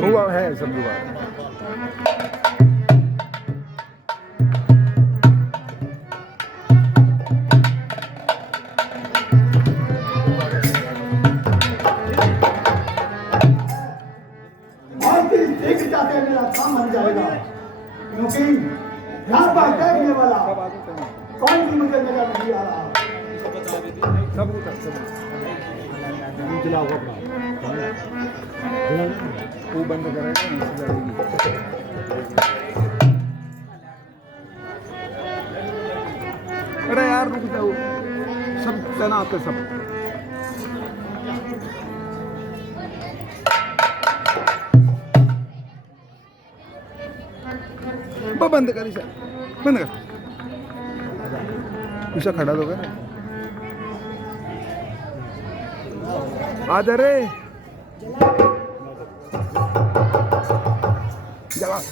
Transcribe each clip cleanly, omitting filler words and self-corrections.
हुआ है सब जुगाड़। देख जाते मेरा काम बन जाएगा, क्योंकि यहाँ पर देखने वाला कोई भी मुझे नजर नहीं आ रहा। सब वो बंद करेगा। अरे यार रुक जाओ, सब तैनात है सब। बंद कर इसे, बंद कर इसे, खड़ा तो कर। आ जा रे जवाब।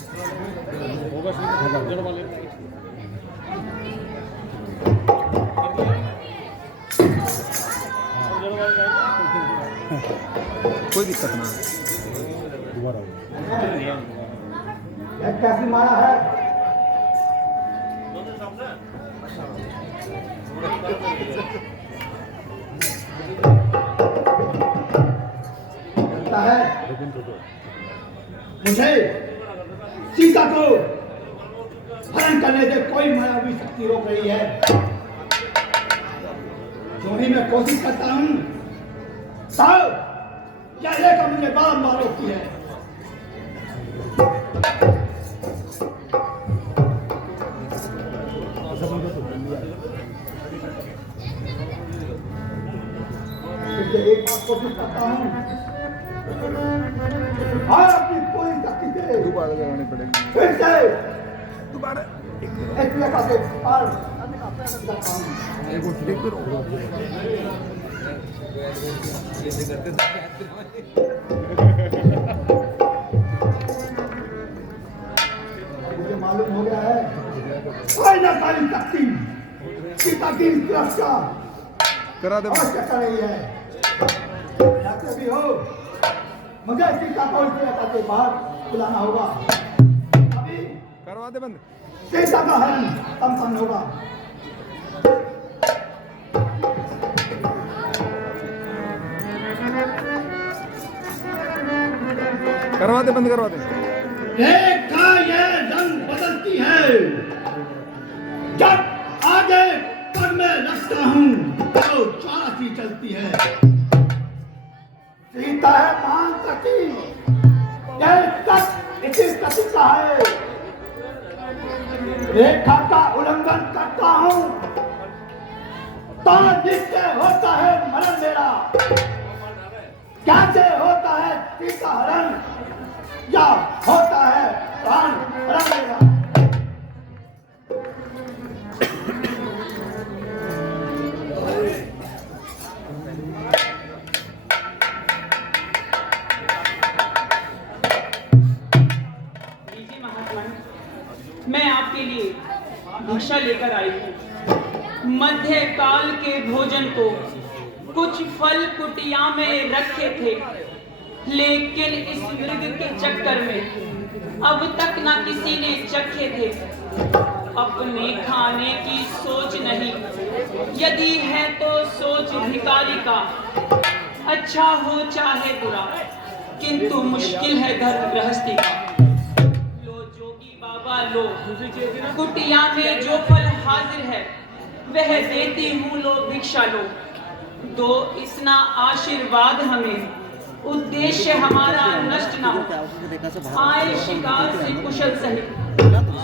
कोई दिक्कत ना। कैसी मारा है? लगता है मुझे सीता को हरण करने से कोई मायावी शक्ति रोक रही है। जो भी मैं कोशिश करता हूँ साहब, यह लेकर मुझे बारंबार रोकती है। एक बार कोशिश करता हूँ और अपनी पूरी शक्ति से दोबारा लगानी पड़ेगी। फिर से दोबारा एक लेखा से पार करने का प्रयास करता हूँ। मुझे मालूम हो गया है कोई ना कोई शक्ति सीता की सुरक्षा करा दे। अवश्य कर रही है। जैसे भी हो मुझे सीता को इस लेखा से बाहर बुलाना होगा। अभी करवा दे बंद। सीता का हरण संपन्न होगा। करवा दे, बंद करवा दे। रेखा ये रंग बदलती है, जब आगे पर मैं रखता हूँ तो ज्वाला सी चलती है। सीता है महान शक्ति, यह तक इसी शक्ति का है। रेखा का उल्लंघन करता हूँ तो जिससे होता है मरण मेरा। कैसे होता है सीता हरण या होता है प्राण हरण मेरा। मैं आपके लिए भिक्षा लेकर आई हूँ। मध्य काल के भोजन को कुछ फल कुटिया में रखे थे, लेकिन इस मृग के चक्कर में अब तक ना किसी ने चखे थे। अपने खाने की सोच नहीं, यदि है तो सोच भिखारी का। अच्छा हो चाहे बुरा, किंतु मुश्किल है घर गृहस्थी का। लो, कुटिया में जो फल हाजिर है वह देती हूँ, लो भिक्षा लो। दो इतना आशीर्वाद हमें, उद्देश्य हमारा नष्ट ना हो। आए शिकार से कुशल सहित,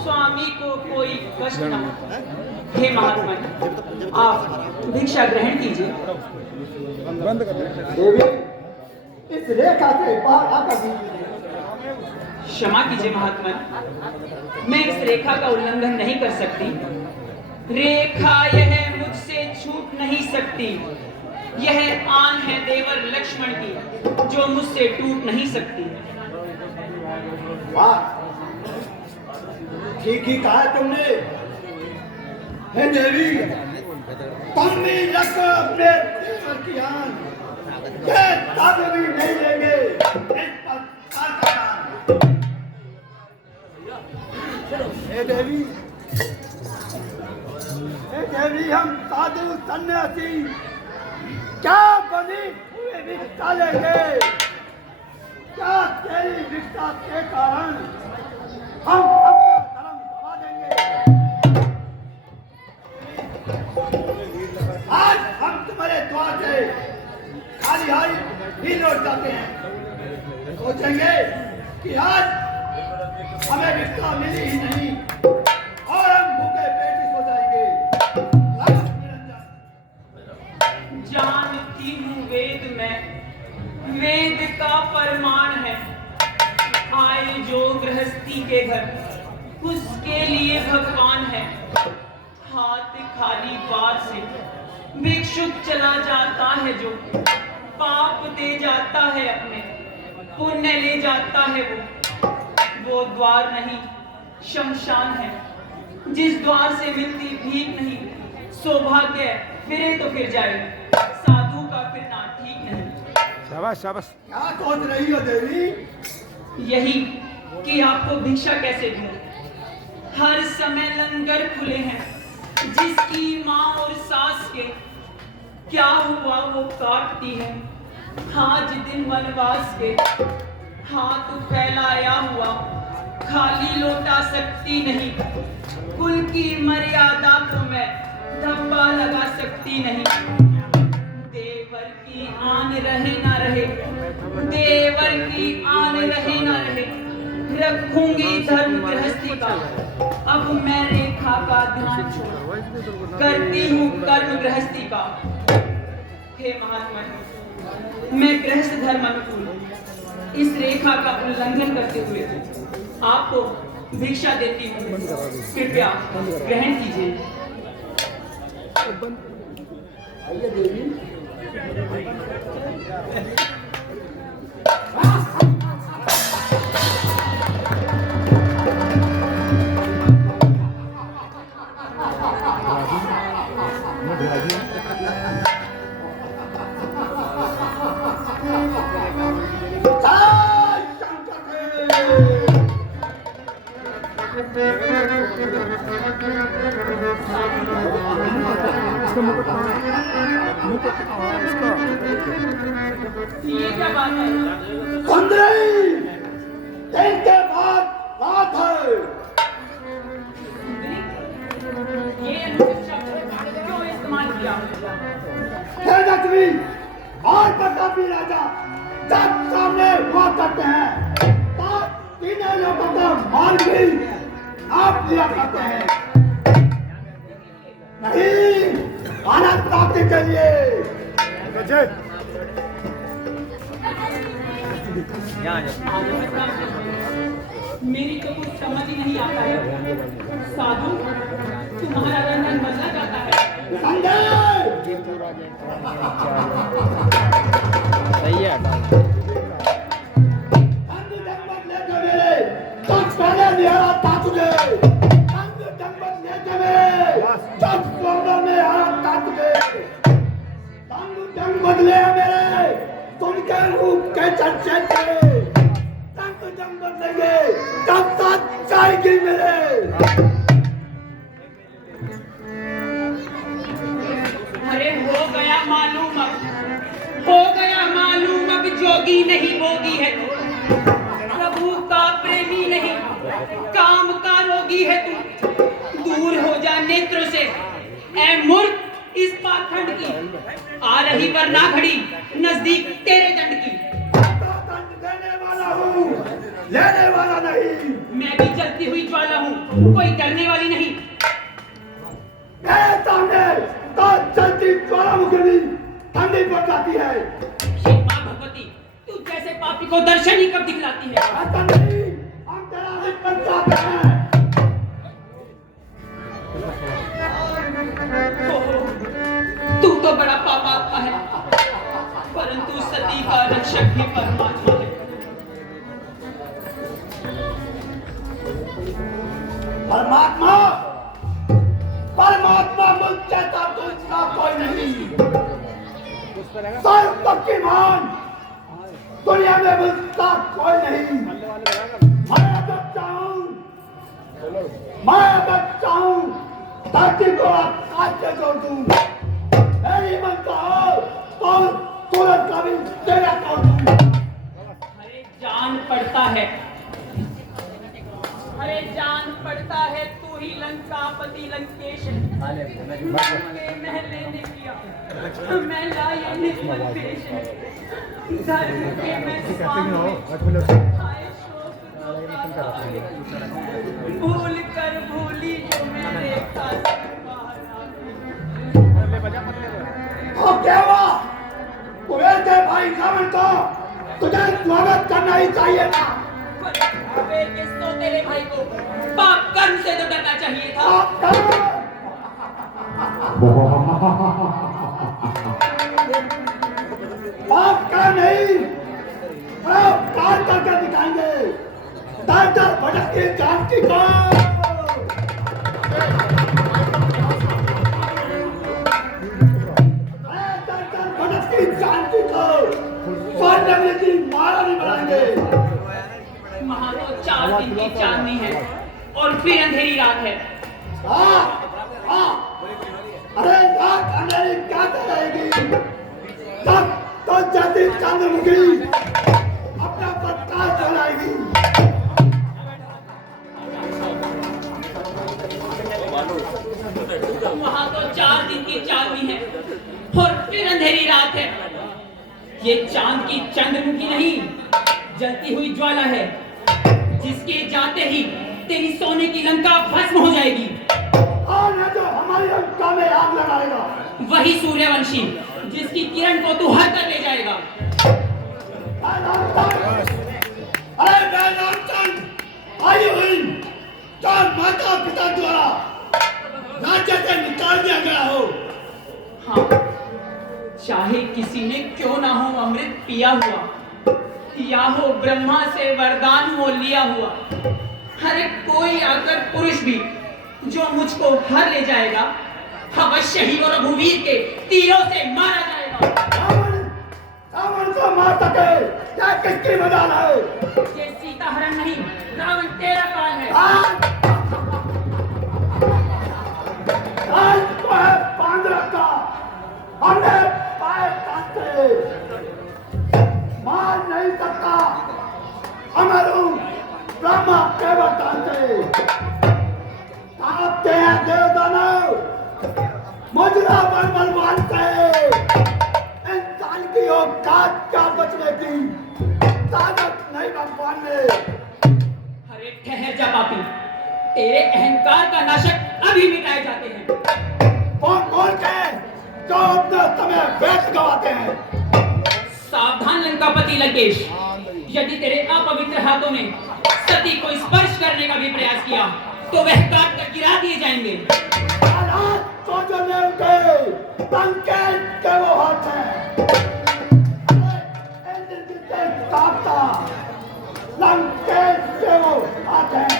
स्वामी को कोई कष्ट ना हो। हे महात्मा, आप भिक्षा ग्रहण कीजिए। बंद कर दे। देवी इस रेखा से बाहर आकर दीजिए। क्षमा कीजिए महात्मा, मैं इस रेखा का उल्लंघन नहीं कर सकती। रेखा यह मुझसे छूट नहीं सकती। यह आन है देवर लक्ष्मण की, जो मुझसे टूट नहीं सकती। वाह, ठीक ही कहा तुमने। हे देवी, तुम भी रखो अपने देवर की आन। ये साधु भी नहीं लेंगे। इस पर सरकार। हे देवी, हम साधु सन्यासी क्या बनी हुए भिक्षा लेंगे? क्या तेरी भिक्षा के कारण हम अपना धर्म गवा देंगे? आज हम तुम्हारे द्वार से खाली हाथ ही लौट जाते हैं। सोचेंगे कि आज हमें भिक्षा मिली ही नहीं और हम भूखे पेट ही सो जाएंगे। जानती हूँ वेद में, वेद का प्रमाण है, आए जो गृहस्थी के घर उसके लिए भगवान है। हाथ खाली द्वार से भिक्षुक चला जाता है जो, पाप दे जाता है अपने, पुण्य ले जाता है वो द्वार नहीं शमशान है। जिस द्वार से मिलती भीख नहीं, सौभाग्य फिरे तो फिर जाए, साधु का फिरना ठीक नहीं। शाबाश शाबाश। क्या सोच रही हो देवी? यही कि आपको भिक्षा कैसे दूं। हर समय लंगर खुले हैं, जिसकी माँ और सास के क्या हुआ वो काटती है। आज दिन वनवास के हाथ फैलाया हुआ खाली लौटा सकती नहीं। कुल की मर्यादा को मैं धब्बा लगा सकती नहीं। देवर की आन रहे ना रहे, देवर की आन रहे ना रहे, रखूंगी धर्म गृहस्थी का। अब मैं रेखा का ध्यान छोड़ करती हूँ कर्म गृहस्थी का। हे महात्मा, मैं गृहस्थ धर्म अनुकूल इस रेखा का उल्लंघन करते हुए आपको भिक्षा देती हूँ, कृपया ग्रहण कीजिए। ये क्या बात है? सुंदरी, दिन के बाद रात है। ये अनुचित शब्द क्यों इस्तेमाल किया? हे दक्षिणी और प्रतापी राजा जब सामने हुआ करते हैं तब तीनों लोगों को मार भी आप लिया करते हैं। नहीं, आनंद प्राप्ति के लिए। मेरी तो कुछ समझ ही नहीं आता है। साधु, तुम्हारा रंग बदला जाता है। सही है। पहले निहारा था तुझे, जंग बदले मेरे, तुमके रूप के चर्चे थे। जंग बदलेंगे तब तक जाएगी मेरे। अरे हो गया मालूम अब, हो गया मालूम अब, जोगी नहीं भोगी है तू, प्रभु का प्रेमी नहीं, काम का रोगी है तू। दूर हो जा नेत्रों से ऐ मूर्ख इस पाखंड की, आ रही वरना घड़ी नजदीक तेरे दंड की। दंड देने वाला हूँ, लेने वाला नहीं। मैं भी जलती हुई ज्वाला हूँ, कोई डरने वाली नहीं। मेरे सामने तो जलती ज्वालामुखी भी ठंडी पड़ जाती है। शिव माँ भगवती, तू जैसे पापी को दर्शन ही कब दिखलाती है? ऐसा नहीं, हम तेरा हित बन जाते हैं। तू तो बड़ा पापात्मा है, परंतु सती का रक्षक भी परमात्मा है। परमात्मा, परमात्मा मुझ जैसा दूसरा कोई नहीं। सर पक्की मान दुनिया में मुझका कोई नहीं। मैं अगर चाहूं धरती को आकाश से जोड़ दूं। मेरी मनता हो तो सूरज का भी तेरा तोड़ दूं। अरे जान पड़ता है तू ही लंकापति लंकेश है। महले ने किया मैं लाया निस्मत पेश है। धर्म के मैं स्वामी हाय शोक जो तारा भूल कर भूली जो मैं देखा तो क्या हुआ? कुबेर के भाई रावण को तुझे स्वागत करना ही चाहिए था। किसको तेरे भाई को पाप कर्म से तो डरना चाहिए था। पाप का नहीं परोपकार करके दिखाएंगे। दर दर भटकती जानकी को स्वर्ण की माला नहीं बनाएंगे। वहां तो 4 दिन की चांदनी है और फिर अंधेरी रात है। अरे रात अंधेरी क्या रहेगी? तब तो जाति चंद्रमुखी अपना प्रकाश जलाएगी। वहां तो 4 दिन की चांदनी है और फिर अंधेरी रात है। ये चांद की चंद्रमुखी नहीं जलती हुई ज्वाला है जिसके जाते ही तेरी सोने की लंका भस्म हो जाएगी। और न जो हमारी लंका में आग लगाएगा वही सूर्यवंशी जिसकी किरण को तू हर कर ले जाएगा। अरे रामचंद्र आई हुई तो माता पिता द्वारा राज्य से निकाल दिया गया हो। हाँ, चाहे किसी ने क्यों ना हो अमृत पिया हुआ या हो ब्रह्मा से वरदान वो लिया हुआ। अरे कोई आकर पुरुष भी जो मुझको हर ले जाएगा अवश्य ही वो रघुवीर के तीरों से मारा जाएगा। रावण को मार सके क्या किसकी मजाल है? ये सीता हरण नहीं रावण तेरा काल है। आज को है पांडव का हमने पाए काटे मार नहीं सकता। हमारू ब्रह्मा के बताते कांपते हैं देवदानव मुजरा बलवान से। इंसान की औकात क्या बचने की ताकत नहीं भगवान में। अरे ठहर जा पापी, तेरे अहंकार का नाशक अभी मिटाए जाते हैं। कौन कौन के जो अपना समय व्यर्थ गवाते हैं। सावधान लंकापति लंकेश, यदि तेरे अपवित्र हाथों ने सती को स्पर्श करने का भी प्रयास किया तो वह काट कर गिरा दिए जाएंगे। तो जो उनके संकेत के वो हाथ हैं काटता लंकेश के वो हाथ हैं।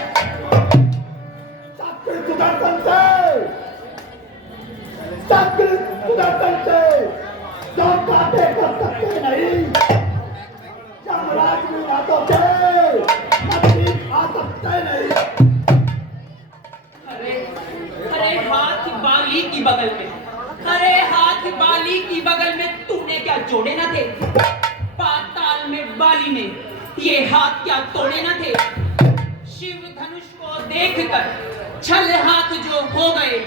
चक्र सुदर्शन से जो काटे कर सकते नहीं। यमराज भी हाथों से मछली खा सकते नहीं। अरे हाथ बाली की बगल में, अरे हाथ बाली की बगल में तूने क्या जोड़े न थे? पाताल में बाली ने ये हाथ क्या तोड़े न थे? शिव धनुष को देखकर छल हाथ जो हो गए,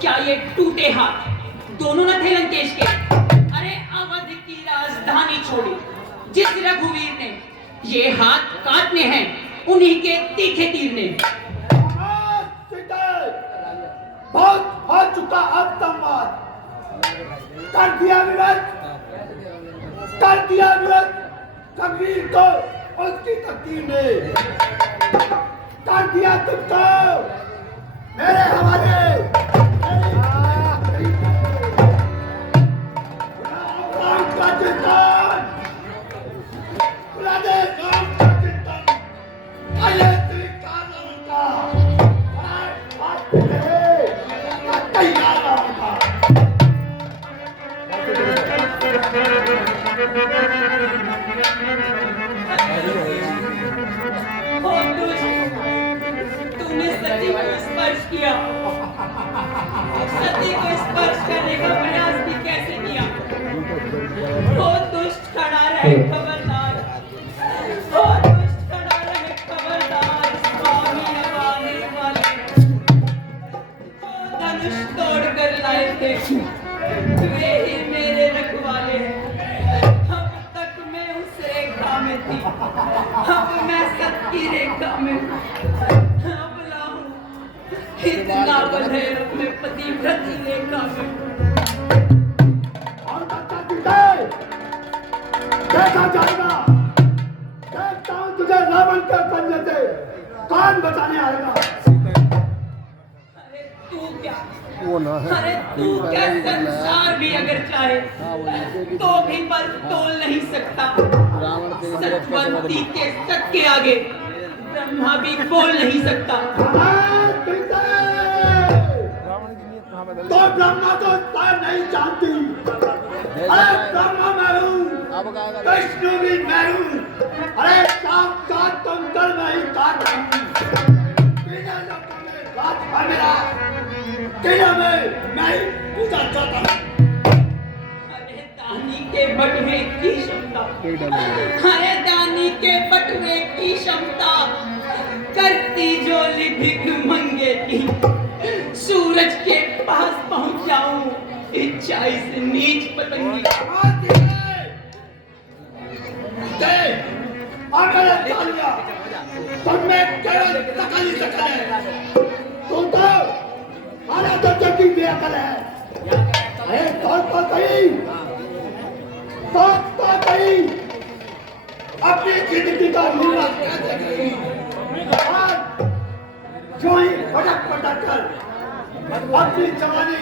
क्या ये टूटे हाथ दोनों न थे लंकेश के? अरे अवध की राजधानी छोड़ी जिस रघुवीर ने ये हाथ काटने हैं उन्हीं के तीखे तीर ने। बहुत हो चुका अब संवाद कर दिया विरोध कबीर को उसकी तकदीर ने कर दिया तुझको मेरे हवाले। राम का चिंतन राम का चिंतन आइए श्री कानून का तैयार रहा। स्पर्श किया, सती को स्पर्श करने का प्रयास भी कैसे किया। वो दुष्ट खड़ा रहे खबरदार, वो दुष्ट खड़ा रहे खबरदार, स्वामी अब आने वाले। वो धनुष तोड़ कर लाए थे, वे ही मेरे रखवाले। अब तक मैं उस रेखा में थी, अब मैं सत्य रेखा में अब लाऊं इतना बल है अपने पतिव्रत रेखा में। और बच्चा तुझे देखा जाएगा, देखता हूं तुझे रावण के पंजे से कौन बचाने आएगा। अरे तू क्या, वो ना है। अरे तू क्या संसार भी अगर चाहे तो भी बल तोल नहीं सकता। सतवंती के सत के आगे ब्रह्मा भी बोल नहीं सकता। तो ब्रह्मा तो मैं नहीं जानती, अरे ब्रह्मा मैं हूँ, विष्णु भी मैं हूँ, अरे साक्षात तुम में ही काट मेरा तेरा मैं ही पूजा चाहता हूँ। अरे दानी के बटवे की क्षमता, अरे दानी के बटवे की क्षमता करती जो लिभिक मंगे की। सूरज के पास पहुंच जाऊं इच्छा इस नीच पतंगी। तुम्हें केवल तकली सकल है, तुम तो आना तो चक्की बेअकल है। अरे तो कहीं अपनी जिंदगी का निर्णय कैसे करेगी। आज जो ही फटक फटक कर अपनी जवानी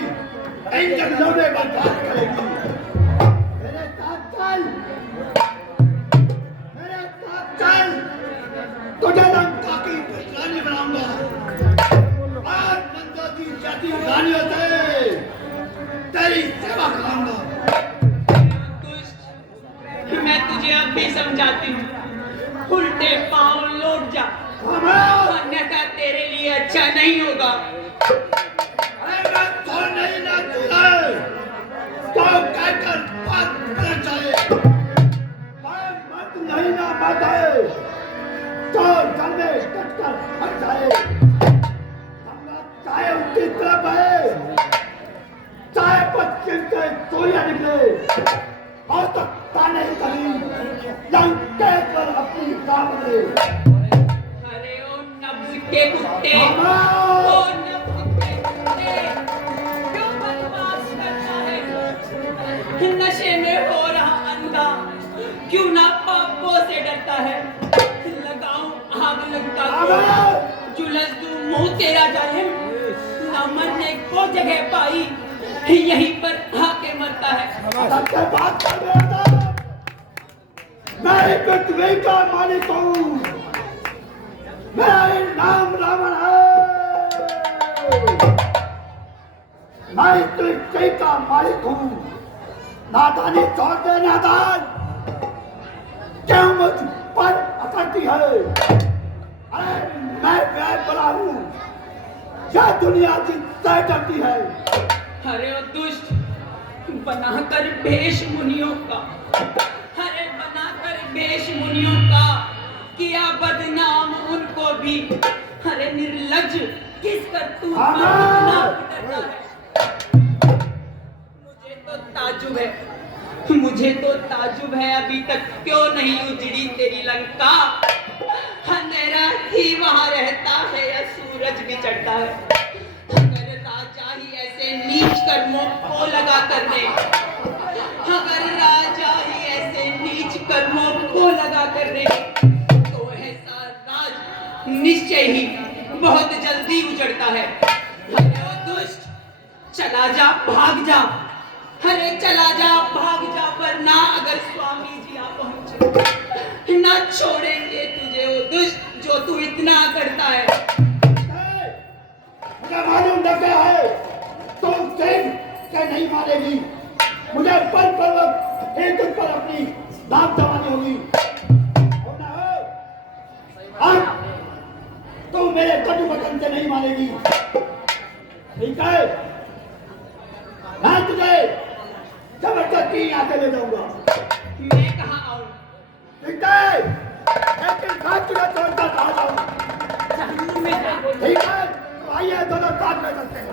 इंजन लोने पर बात करेगी। मेरे साथ चल, मेरे साथ चल, तुझे लंका की रानी बनाऊंगा। आज मंदोदरी जाति रानियों से तेरी सेवा कराऊंगा। मैं तुझे अब भी समझाती हूँ, उल्टे पांव लौट जा, अन्यथा तेरे लिए अच्छा नहीं होगा। अरे मैं तो नहीं ना तुझे तो कहकर बात करना चाहिए। मैं मत नहीं ना मत है तो जल में कटकर हट जाए। हम चाहे उनकी तरफ है, चाहे पश्चिम से सूर्य निकले, और तक ताने कभी लंकेश्वर अपनी सामने। अरे ओ नब्ज के कुत्ते, ओ नब्ज के कुत्ते, क्यों बकवास करता है? नशे में हो रहा अंधा क्यों ना पापों से डरता है? लगाऊं आग लगता को, जुलस दूं मुंह तेरा जालिम, ना मरने को जगह पाई यहीं पर आके मरता है। सबसे बात कर रहा था, मैं पृथ्वी का मालिक हूँ, मेरा नाम रावण है। मैं पृथ्वी का मालिक हूँ, नादानी छोड़ दे नादान, क्यों मुझ पर अकड़ती है। अरे मैं बड़ा हूँ, क्या दुनिया जिससे डरती है। अरे ओ दुष्ट, बनाकर भेष मुनियों का, अरे बनाकर भेष मुनियों का किया बदनाम उनको भी। अरे निर्लज्ज, किस करतूत पर इतना डरता है। मुझे तो ताजुब है, मुझे तो ताजुब है अभी तक क्यों नहीं उजड़ी तेरी लंका। अंधेरा ही वहां रहता है या सूरज भी चढ़ता है। अगर राजा ही ऐसे नीच कर्मों को लगा करने, अगर राजा ही ऐसे नीच कर्मों को लगा करने, तो ऐसा राज निश्चय ही बहुत जल्दी उजड़ता है। अरे ओ दुष्ट, चला जा, भाग जा, अरे चला जा, भाग जा, वरना अगर स्वामी जी आ पहुंचे ना छोड़ेंगे तुझे। ओ दुष्ट, जो तू इतना करता है। मुझे मालूम न क्या है, तुम क्या नहीं मानेगी। मुझे बल पूर्वक एक पर अपनी दांत दबानी होगी। अब तुम मेरे कटु वचन से नहीं मानेगी। ठीक है, मैं तुझे जबरदस्ती यहाँ से ले जाऊंगा। मैं कहाँ आऊँ? ठीक है, लेकिन मैं तुझे छोड़कर कहाँ जाऊँ? जहन्नुम में जा। ठीक है, तो आइए दोनों साथ में चलते हैं।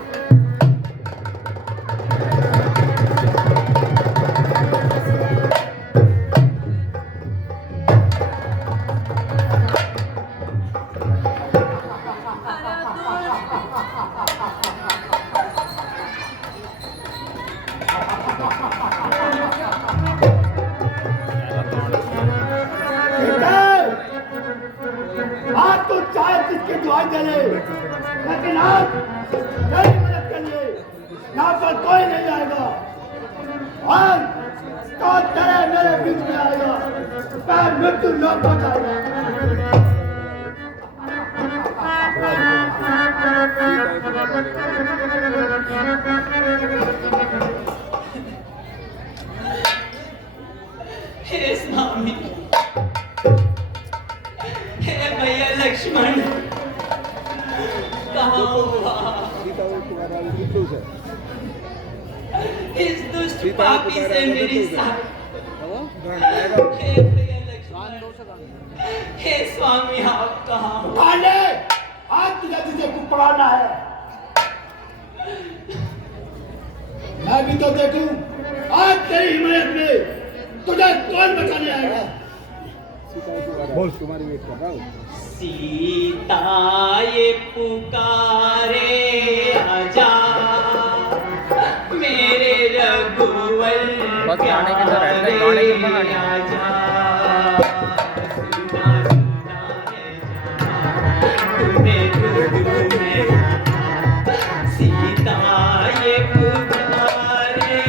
आज तो चाहे किसकी दुआई दे ले, लेकिन आज मेरी मदद के लिए यहाँ पर कोई नहीं आएगा। और तो तेरे मेरे बीच में आएगा, मैं मृत्यु न पहुंचाएगा। हे स्वामी, हे भैया लक्ष्मण, कहाँ हुआ? सीता वो तुम्हारा निर्दोष है। इस दुष्ट पापी से मेरी साथ। हे भैया लक्ष्मण, हे स्वामी, आप कहाँ हो? पांडे, आज तुझे कुछ पढ़ाना है। मैं भी तो देखूं, आज तेरी हिमायत में तुझे कौन बचाने आएगा? बोल, तुम्हारी वेट कर रहा हूँ। सीता ये पुकारे आजा, मेरे रघुवर बस गाने के अंदर रहता है, गाने के ऊपर गाने। आजा, सुना सुना है जाना, तूने गुरु में सीता ये पुकारे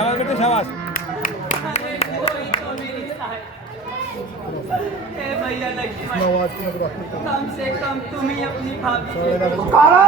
शाबाश बेटे शाबाश। अरे कोई तो मेरी सहायता। हे भैया लक्ष्मण, कम से कम तुम ही अपनी भाभी पुकारो